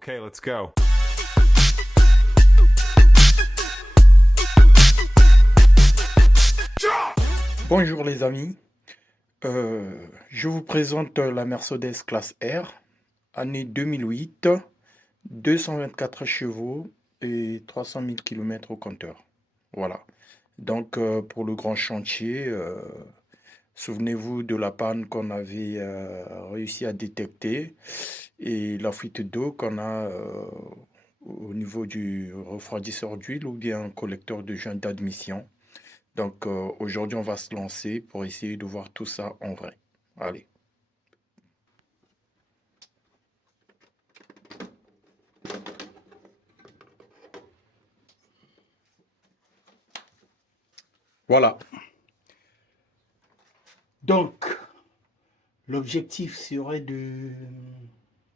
Okay, let's go. Bonjour les amis. Je vous présente la Mercedes classe R, année 2008, 224 chevaux et 300 000 km au compteur. Voilà. Donc pour le grand chantier, souvenez-vous de la panne qu'on avait réussi à détecter et la fuite d'eau qu'on a au niveau du refroidisseur d'huile ou bien un collecteur de joint d'admission. Donc aujourd'hui, on va se lancer pour essayer de voir tout ça en vrai. Allez. Voilà. Donc, l'objectif serait de...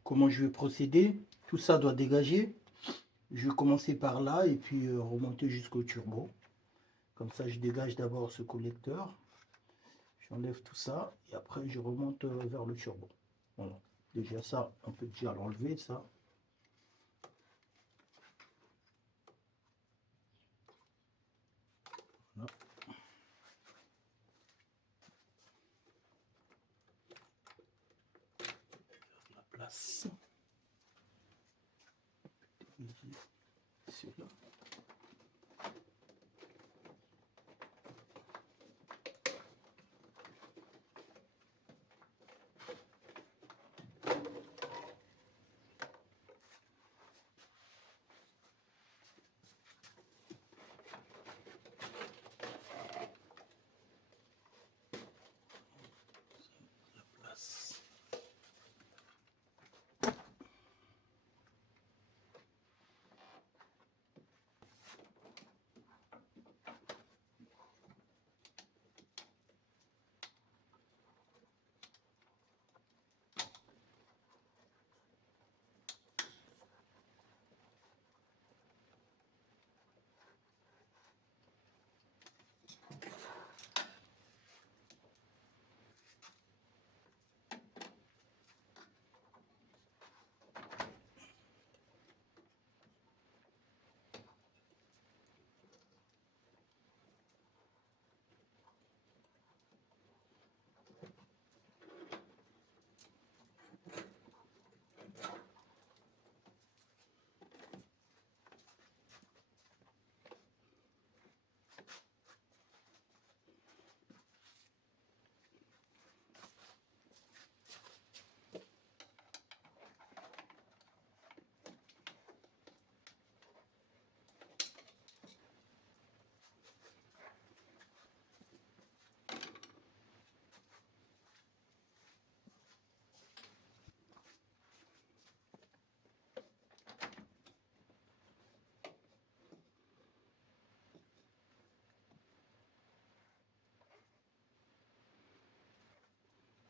Comment je vais procéder? Tout ça doit dégager. Je vais commencer par là et puis remonter jusqu'au turbo. Comme ça, je dégage d'abord ce collecteur. J'enlève tout ça et après, je remonte vers le turbo. Voilà. Déjà ça, on peut déjà l'enlever, ça. Voilà. La place. Celui-là.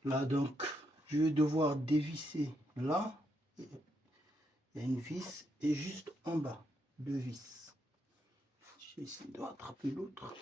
Là, donc, je vais devoir dévisser là. Il y a une vis et juste en bas, deux vis. Je vais essayer de rattraper l'autre.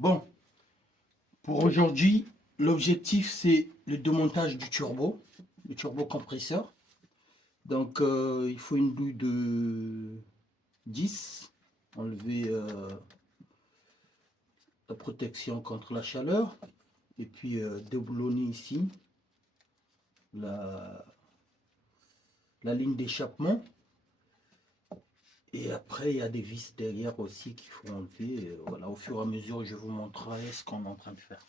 Bon, pour aujourd'hui, l'objectif c'est le démontage du turbo, le turbo compresseur. Donc il faut une douille de 10, enlever la protection contre la chaleur, et puis déboulonner ici la ligne d'échappement. Et après, il y a des vis derrière aussi qu'il faut enlever. Et voilà, au fur et à mesure, je vous montrerai ce qu'on est en train de faire.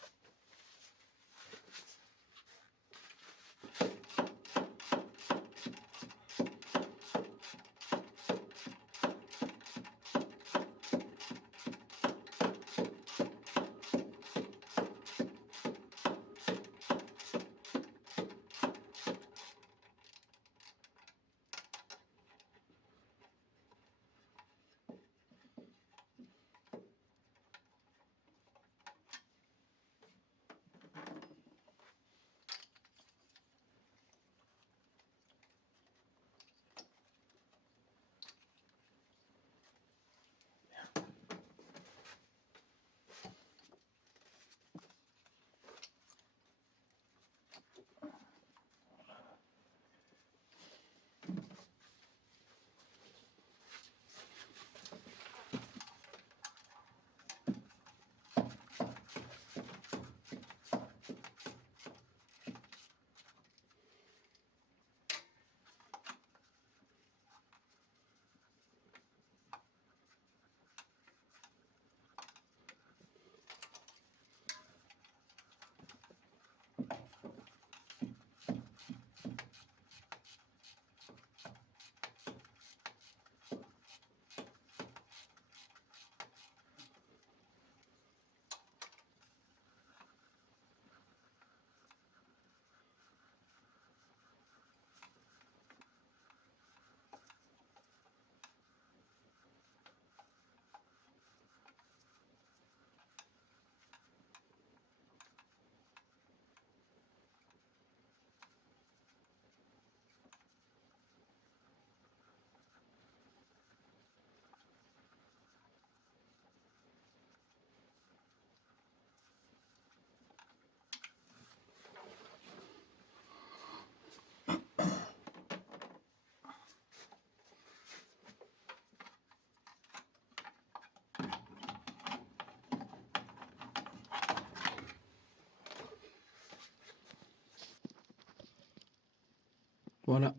Voilà.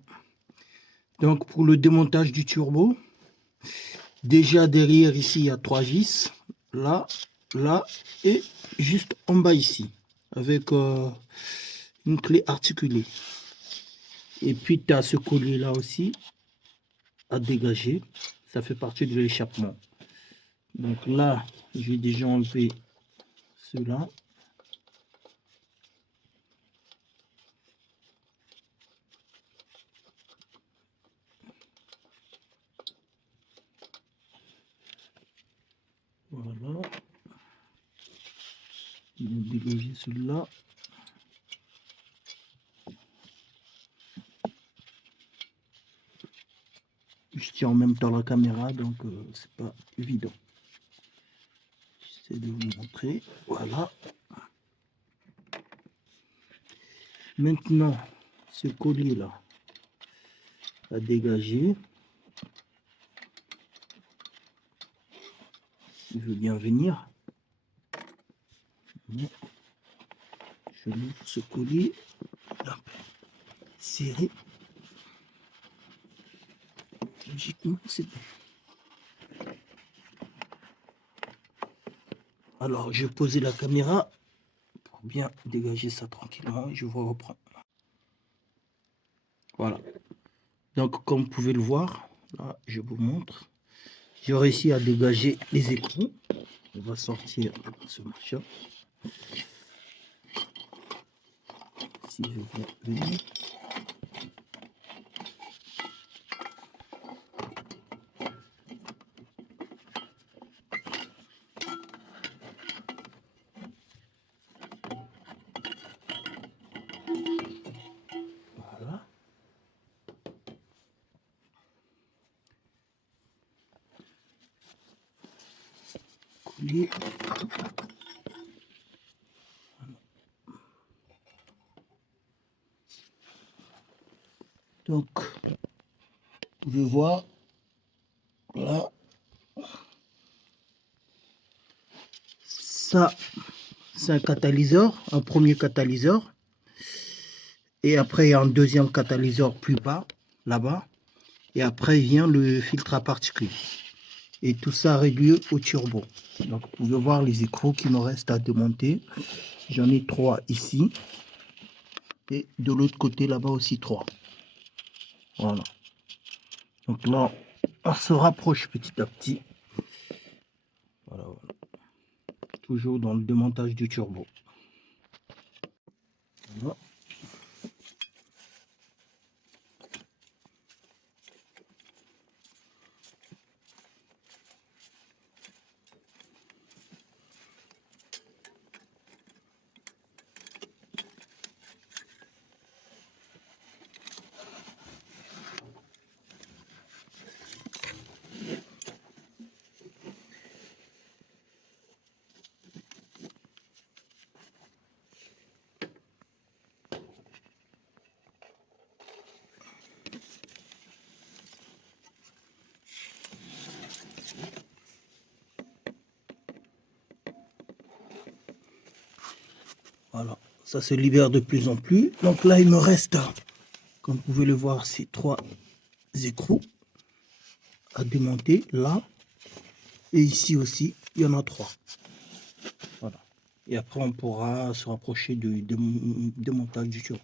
Donc pour le démontage du turbo, déjà derrière ici, il y a 3 vis. Là, là et juste en bas ici. Avec une clé articulée. Et puis tu as ce collier là aussi à dégager. Ça fait partie de l'échappement. Donc là, j'ai déjà enlevé cela. Voilà. Je vais dégager celui-là. Je tiens en même temps la caméra, donc c'est pas évident. J'essaie de vous montrer. Voilà. Maintenant, ce collier là à dégager. Il veut bien venir. Je mets ce collier serré. Logiquement, c'est bon. Alors, je vais poser la caméra pour bien dégager ça tranquillement et je vous reprends. Voilà. Donc, comme vous pouvez le voir, là, je vous montre. J'ai réussi à dégager les écrous. On va sortir ce machin. Si je viens venir. Voilà. Collier. Donc, vous pouvez voir, là, ça, c'est un catalyseur, un premier catalyseur. Et après, il y a un deuxième catalyseur plus bas, là-bas. Et après, vient le filtre à particules. Et tout ça réduit au turbo. Donc, vous pouvez voir les écrous qui me restent à démonter. J'en ai 3 ici. Et de l'autre côté, là-bas aussi 3. Voilà. Donc là, on se rapproche petit à petit. Voilà, voilà. Toujours dans le démontage du turbo. Voilà. Voilà, ça se libère de plus en plus. Donc là, il me reste, comme vous pouvez le voir, ces 3 écrous à démonter. Là, et ici aussi, il y en a 3. Voilà. Et après, on pourra se rapprocher du démontage du turbo.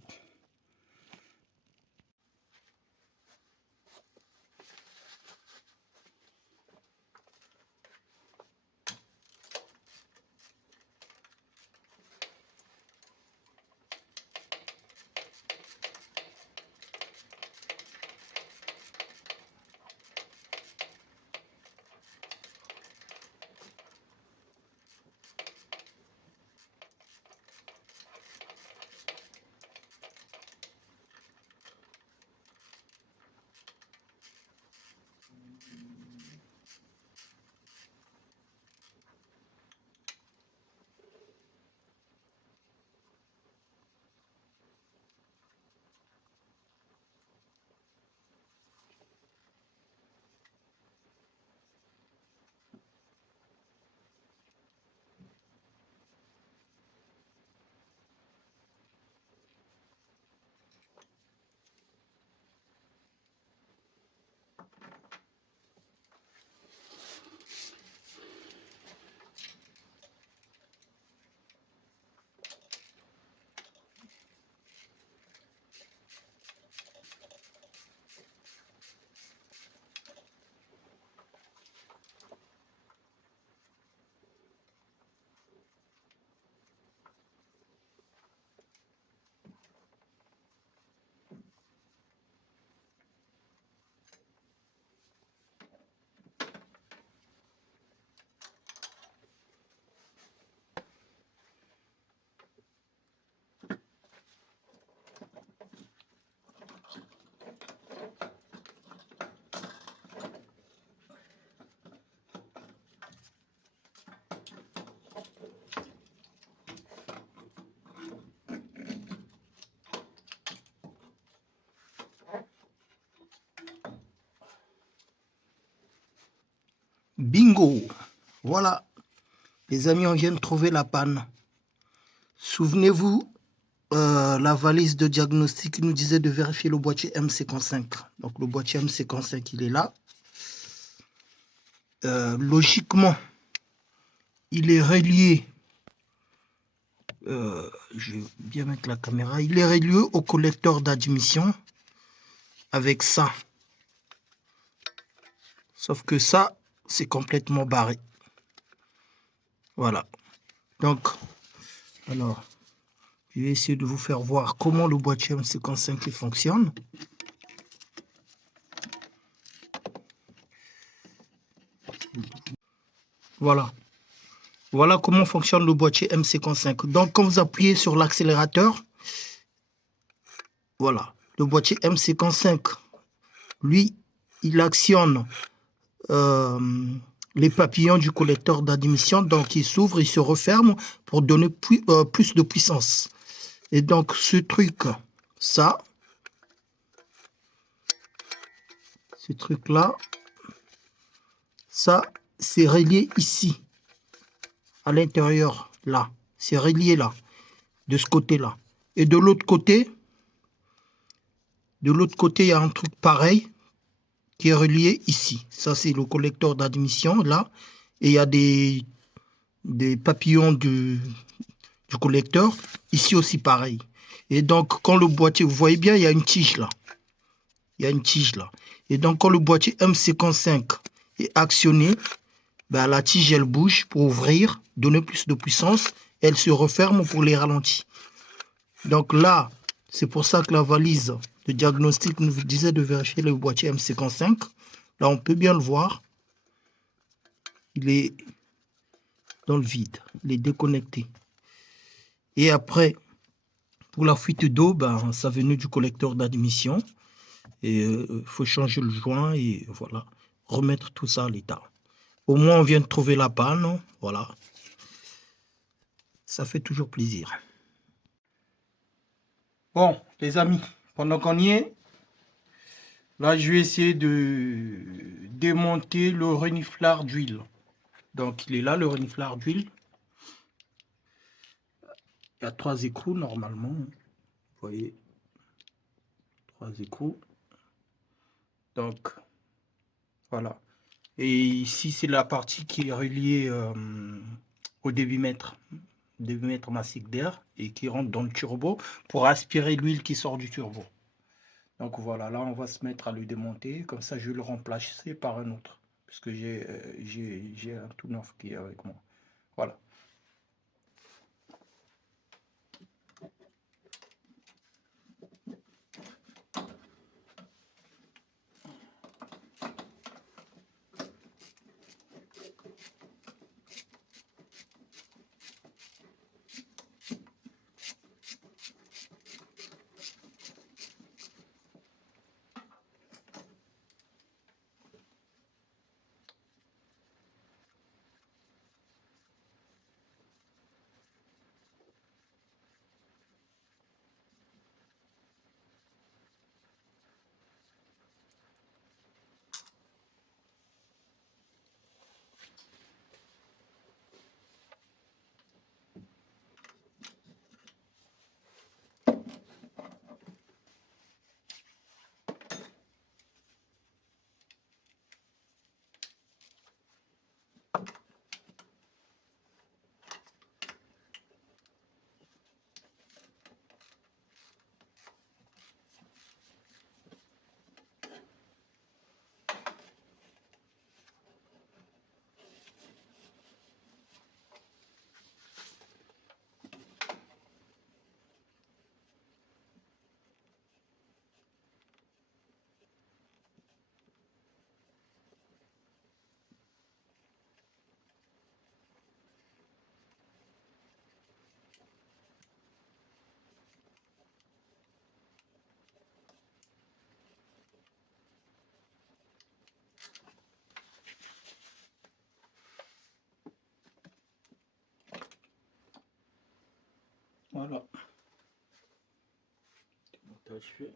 Bingo! Voilà, les amis, on vient de trouver la panne. Souvenez-vous, la valise de diagnostic nous disait de vérifier le boîtier M55. Donc le boîtier M55, il est là. Logiquement, il est relié. Je vais bien mettre la caméra. Il est relié au collecteur d'admission avec ça. Sauf que ça, c'est complètement barré. Voilà. Donc, alors, je vais essayer de vous faire voir comment le boîtier M55 fonctionne. Voilà. Voilà comment fonctionne le boîtier M55. Donc, quand vous appuyez sur l'accélérateur, voilà, le boîtier M55, lui, il actionne les papillons du collecteur d'admission. Donc, il s'ouvre, il se referme pour donner plus de puissance. Et donc, ce truc, ça, Ces trucs-là, ça, c'est relié ici, à l'intérieur, là. C'est relié là, de ce côté-là. Et de l'autre côté, il y a un truc pareil qui est relié ici. Ça, c'est le collecteur d'admission, là. Et il y a des papillons du collecteur. Ici aussi, pareil. Et donc, quand le boîtier, vous voyez bien, il y a une tige là. Il y a une tige là. Et donc, quand le boîtier M55 est actionné, ben, la tige, elle bouge pour ouvrir, donner plus de puissance. Elle se referme pour les ralentis. Donc là, c'est pour ça que la valise de diagnostic nous disait de vérifier le boîtier M55. Là, on peut bien le voir. Il est dans le vide. Il est déconnecté. Et après, pour la fuite d'eau, ben, ça venait du collecteur d'admission. Et il faut changer le joint et voilà, remettre tout ça à l'état. Au moins, on vient de trouver la panne. Voilà. Ça fait toujours plaisir. Bon, les amis, pendant qu'on y est, là, je vais essayer de démonter le reniflard d'huile. Donc, il est là, le reniflard d'huile. Il y a 3 écrous, normalement. Vous voyez, 3 écrous. Donc, voilà. Et ici, c'est la partie qui est reliée au débitmètre massif d'air et qui rentre dans le turbo pour aspirer l'huile qui sort du turbo. Donc voilà, là on va se mettre à le démonter, comme ça je vais le remplacer par un autre, parce que j'ai un tout neuf qui est avec moi. Voilà. Voilà. Démontage fait.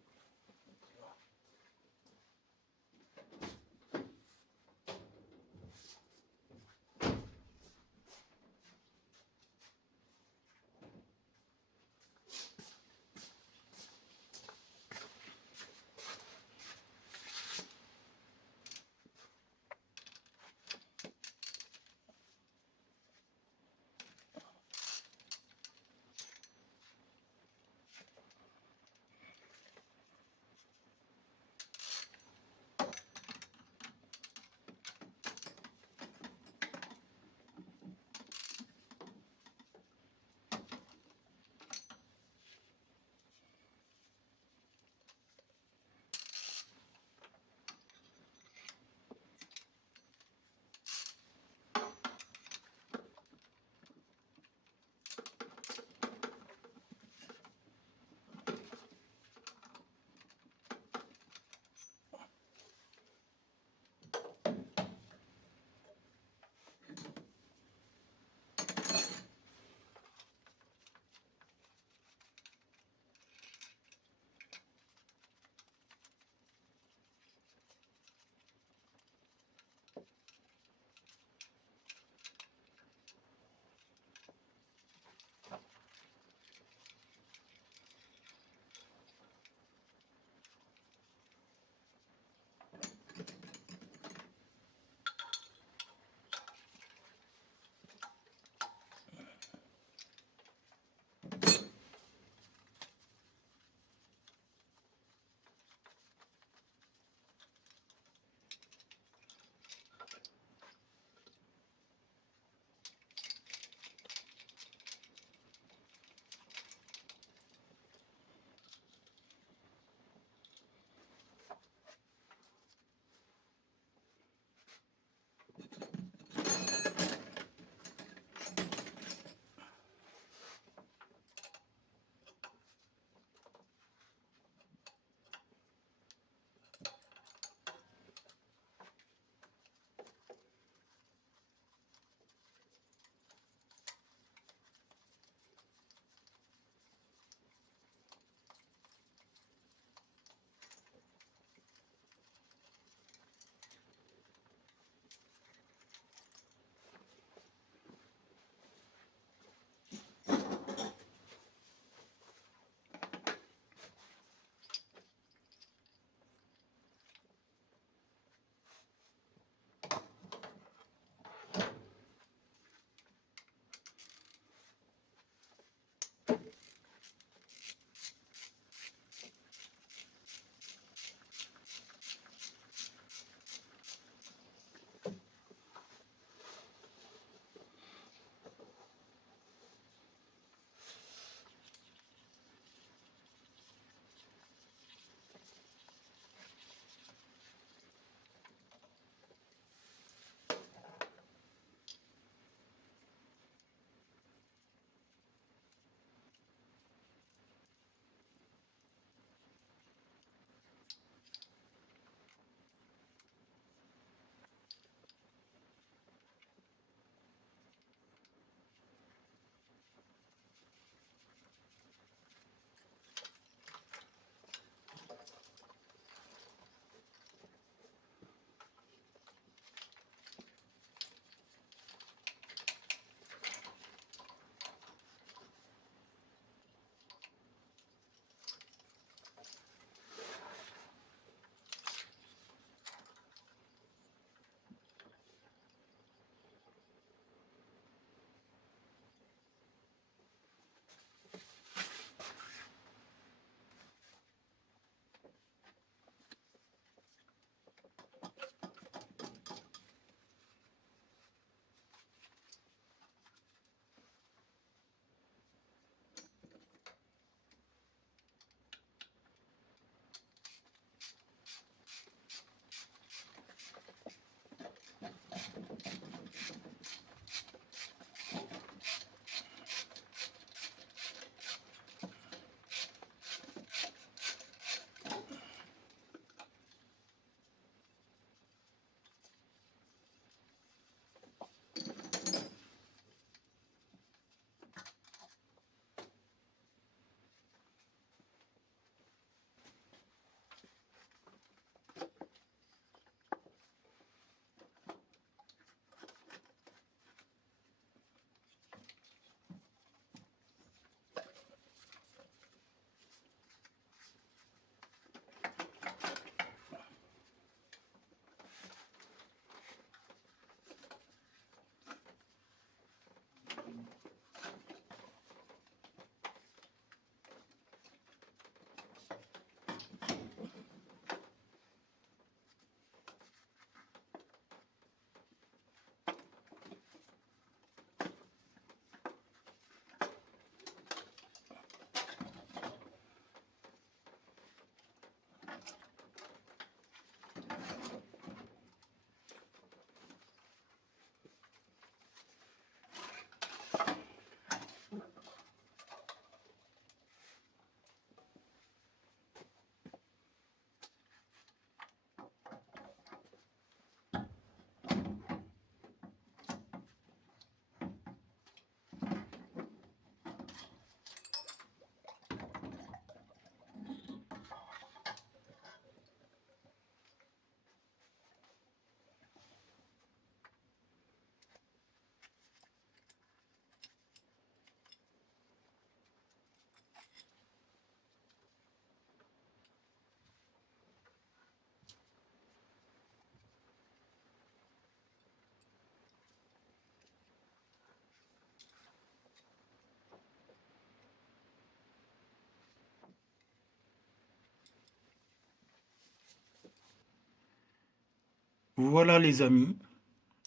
Voilà les amis,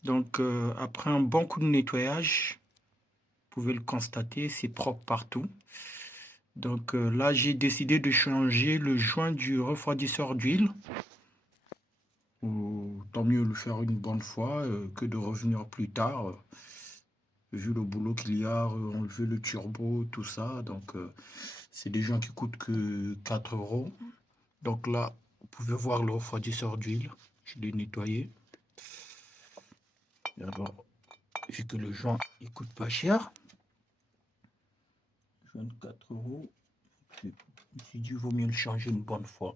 donc après un bon coup de nettoyage, vous pouvez le constater, c'est propre partout. Donc là, j'ai décidé de changer le joint du refroidisseur d'huile. Tant mieux le faire une bonne fois que de revenir plus tard, vu le boulot qu'il y a, enlever le turbo, tout ça. Donc c'est des joints qui coûtent que 4 euros. Donc là, vous pouvez voir le refroidisseur d'huile. Je l'ai nettoyé. D'abord, vu que le joint il coûte pas cher, 24 euros. Je me suis dit, vaut mieux le changer une bonne fois.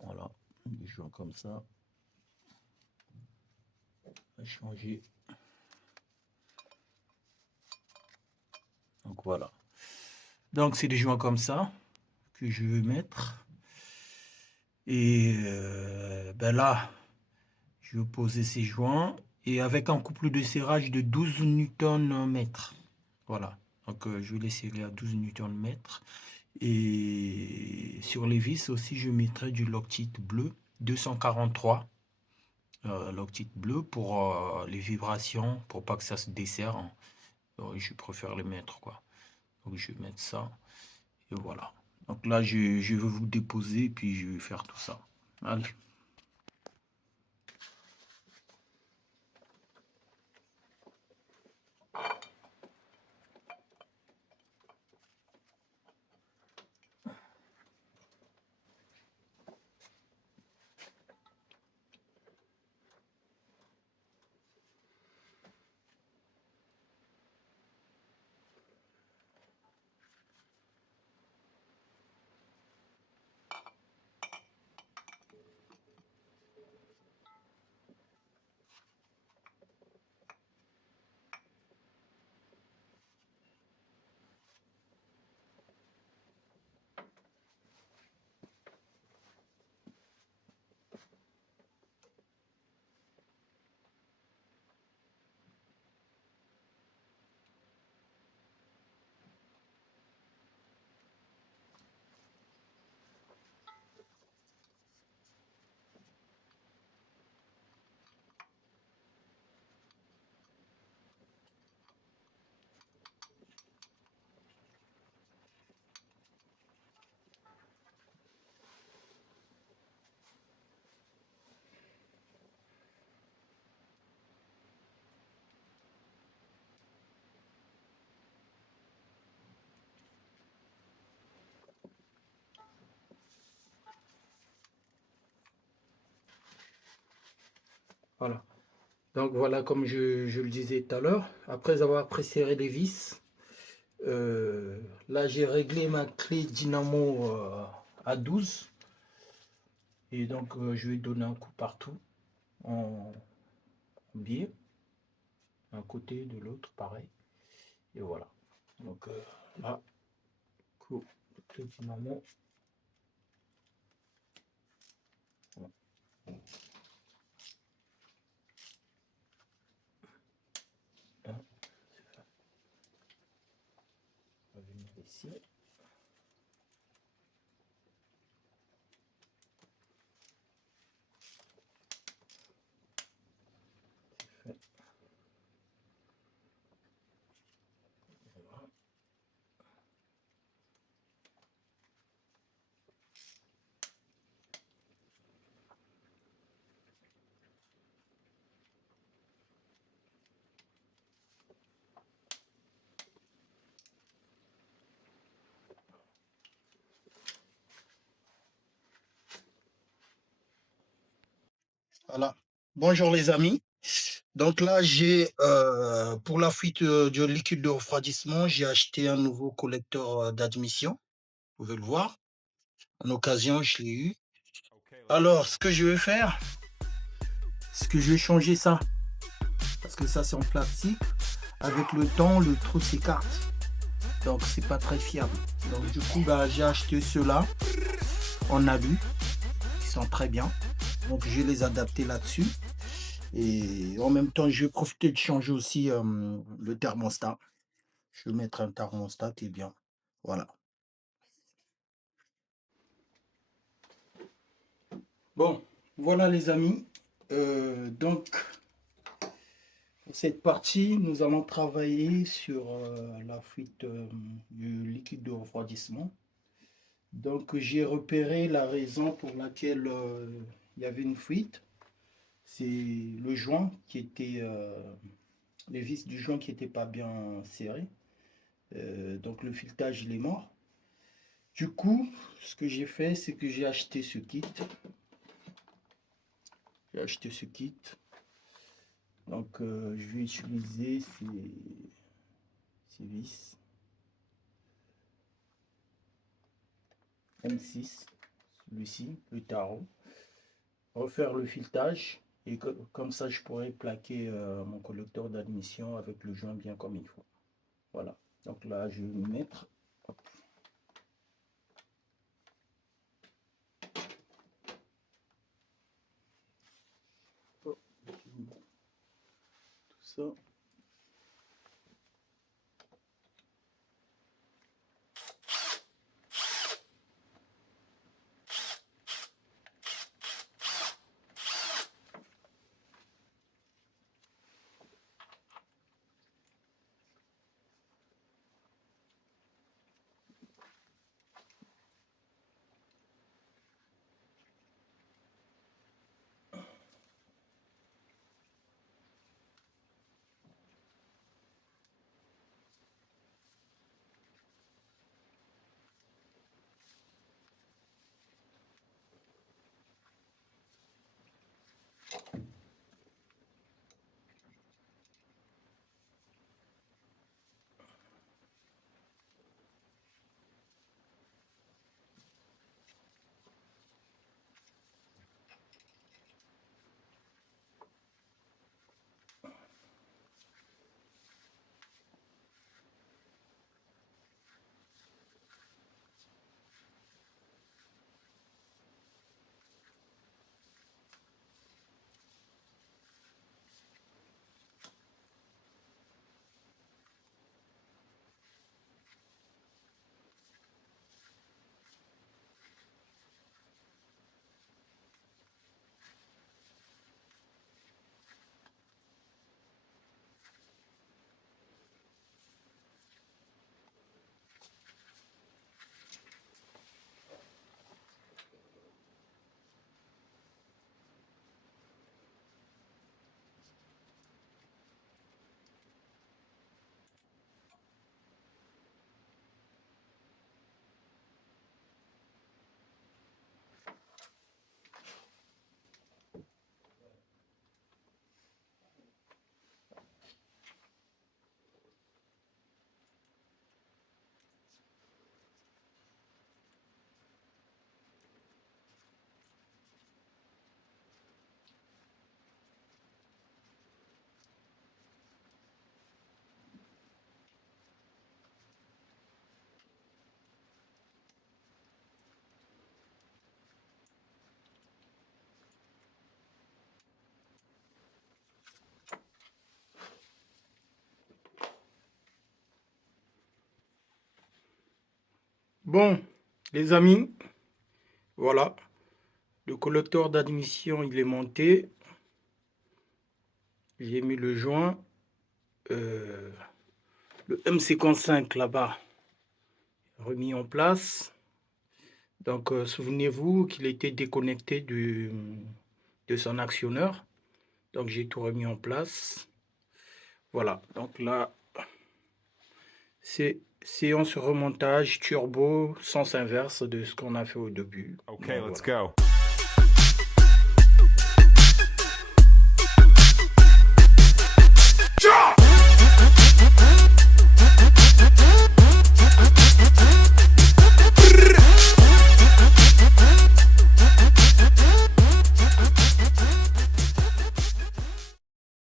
Voilà, des joints comme ça. On va changer. Donc voilà. Donc c'est des joints comme ça que je vais mettre. Et ben là, je vais poser ces joints et avec un couple de serrage de 12 Nm. Voilà. Donc je vais les serrer à 12 Nm. Et sur les vis aussi, je mettrai du Loctite bleu 243. Loctite bleu pour les vibrations, pour pas que ça se desserre, hein. Donc, je préfère les mettre, quoi. Donc je vais mettre ça. Et voilà. Donc là, je vais vous déposer, puis je vais faire tout ça. Allez. Voilà. Donc voilà, comme je le disais tout à l'heure, après avoir presserré les vis, là j'ai réglé ma clé dynamo à 12. Et donc je vais donner un coup partout en biais, d'un côté, de l'autre, pareil. Et voilà. Donc là, coup de clé dynamo. Voilà. Là, on va venir ici. C'est fait. Voilà. Voilà. Bonjour les amis. Donc là, j'ai pour la fuite du liquide de refroidissement, j'ai acheté un nouveau collecteur d'admission. Vous pouvez le voir. En occasion, je l'ai eu. Alors, ce que je vais faire, c'est que je vais changer ça. Parce que ça, c'est en plastique. Avec le temps, le trou s'écarte. Donc, c'est pas très fiable. Donc, du coup, bah, j'ai acheté ceux-là en alu, qui sont très bien. Donc, je vais les adapter là-dessus. Et en même temps, je vais profiter de changer aussi le thermostat. Je vais mettre un thermostat qui est bien. Voilà. Bon, voilà les amis. Donc, pour cette partie, nous allons travailler sur la fuite du liquide de refroidissement. Donc, j'ai repéré la raison pour laquelle il y avait une fuite. C'est le joint qui était, les vis du joint qui n'étaient pas bien serrés. Donc, le filetage, il est mort. Du coup, ce que j'ai fait, c'est que j'ai acheté ce kit. Donc, je vais utiliser ces vis M6, celui-ci, le tarot. Refaire le filetage et comme ça, je pourrais plaquer mon collecteur d'admission avec le joint bien comme il faut. Voilà. Donc là, je vais me mettre. Hop. Tout ça. Bon, les amis, voilà. Le collecteur d'admission, il est monté. J'ai mis le joint. Le M55 là-bas, remis en place. Donc, souvenez-vous qu'il était déconnecté de son actionneur. Donc, j'ai tout remis en place. Voilà. Donc là, c'est séance remontage turbo, sens inverse de ce qu'on a fait au début. Okay, Donc, let's voilà. go.